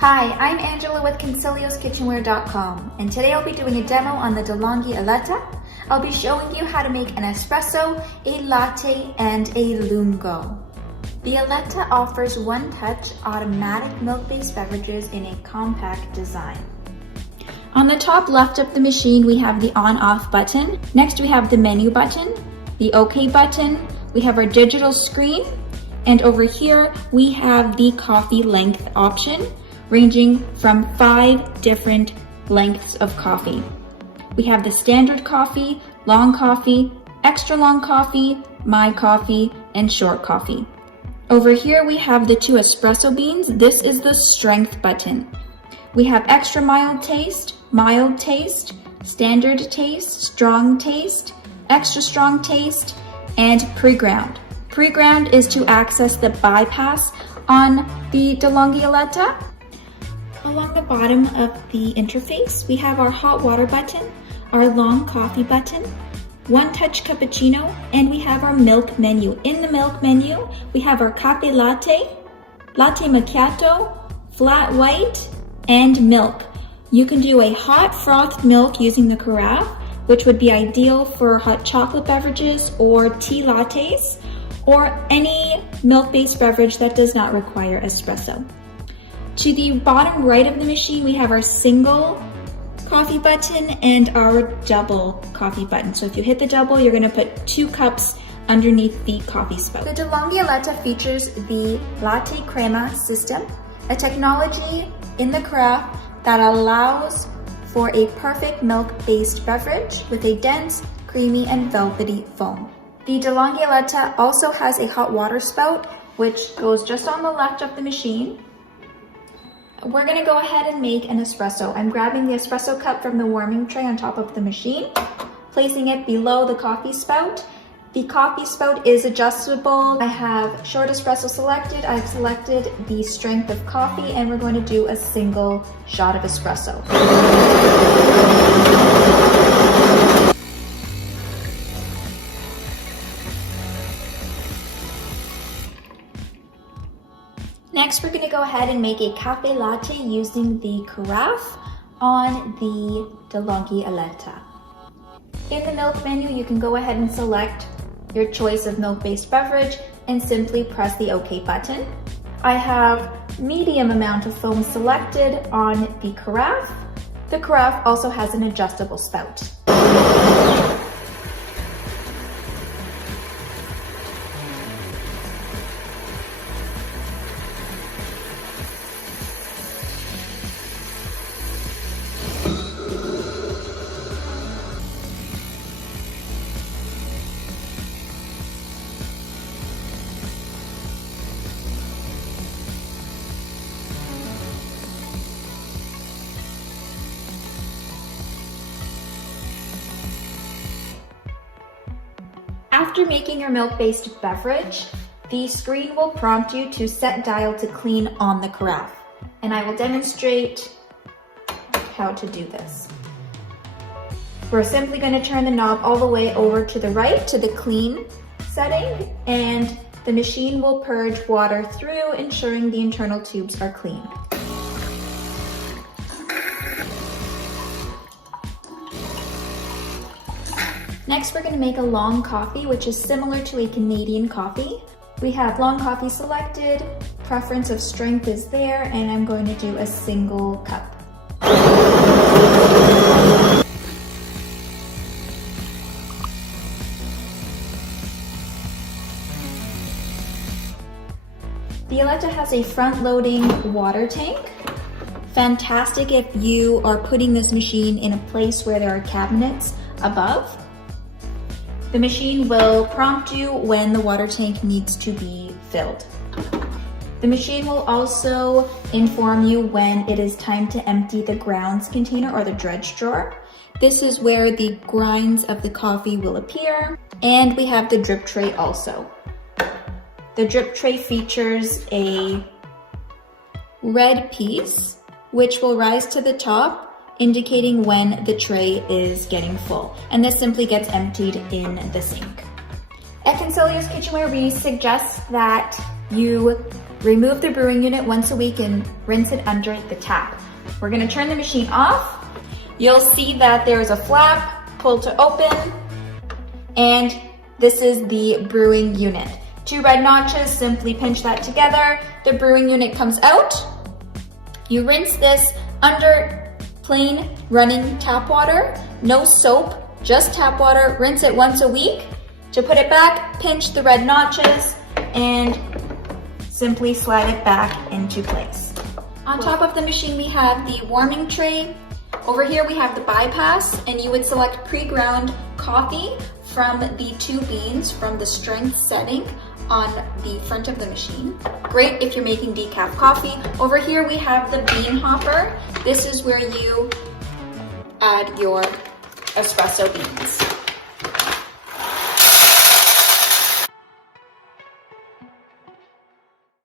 Hi, I'm Angela with Consilio'sKitchenware.com, and today I'll be doing a demo on the DeLonghi Eletta. I'll be showing you how to make an espresso, a latte, and a lungo. The Eletta offers one-touch automatic milk-based beverages in a compact design. On the top left of the machine, we have the on-off button. Next, we have the menu button, the OK button. We have our digital screen, and over here, we have the coffee length option, ranging from 5 different lengths of coffee. We have the standard coffee, long coffee, extra long coffee, my coffee, and short coffee. Over here we have the 2 espresso beans. This is the strength button. We have extra mild taste, standard taste, strong taste, extra strong taste, and pre-ground. Pre-ground is to access the bypass on the DeLonghi Eletta. Along the bottom of the interface, we have our hot water button, our long coffee button, one-touch cappuccino, and we have our milk menu. In the milk menu, we have our Caffe latte, latte macchiato, flat white, and milk. You can do a hot frothed milk using the carafe, which would be ideal for hot chocolate beverages or tea lattes, or any milk-based beverage that does not require espresso. To the bottom right of the machine, we have our single coffee button and our double coffee button. So if you hit the double, you're gonna put 2 cups underneath the coffee spout. The DeLonghi Eletta features the latte Crema system, a technology in the carafe that allows for a perfect milk-based beverage with a dense, creamy, and velvety foam. The DeLonghi Eletta also has a hot water spout, which goes just on the left of the machine. We're gonna go ahead and make an espresso. I'm grabbing the espresso cup from the warming tray on top of the machine, placing it below the coffee spout. The coffee spout is adjustable. I have short espresso selected. I've selected the strength of coffee, and we're going to do a single shot of espresso. Next, we're going to go ahead and make a cafe latte using the carafe on the DeLonghi Eletta. In the milk menu, you can go ahead and select your choice of milk-based beverage and simply press the OK button. I have medium amount of foam selected on the carafe. The carafe also has an adjustable spout. After making your milk-based beverage, the screen will prompt you to set dial to clean on the carafe, and I will demonstrate how to do this. We're simply going to turn the knob all the way over to the right to the clean setting, and the machine will purge water through, ensuring the internal tubes are clean. Next, we're going to make a long coffee, which is similar to a Canadian coffee. We have long coffee selected, preference of strength is there, and I'm going to do a single cup. The Eletta has a front-loading water tank. Fantastic if you are putting this machine in a place where there are cabinets above. The machine will prompt you when the water tank needs to be filled. The machine will also inform you when it is time to empty the grounds container or the dredge drawer. This is where the grinds of the coffee will appear, and we have the drip tray also. The drip tray features a red piece which will rise to the top, indicating when the tray is getting full, and this simply gets emptied in the sink. At Consilio's Kitchenware, we suggest that you Remove the brewing unit once a week and rinse it under the tap. We're gonna turn the machine off. You'll see that there's a flap, pull to open, and this is the brewing unit. 2 red notches, simply pinch that together. The brewing unit comes out. You rinse this under plain running tap water, no soap, just tap water. Rinse it once a week. To put it back, pinch the red notches and simply slide it back into place. On top of the machine, we have the warming tray. Over here, we have the bypass, and you would select pre-ground coffee from the 2 beans from the strength setting on the front of the machine. Great if you're making decaf coffee. Over here, we have the bean hopper. This is where you add your espresso beans.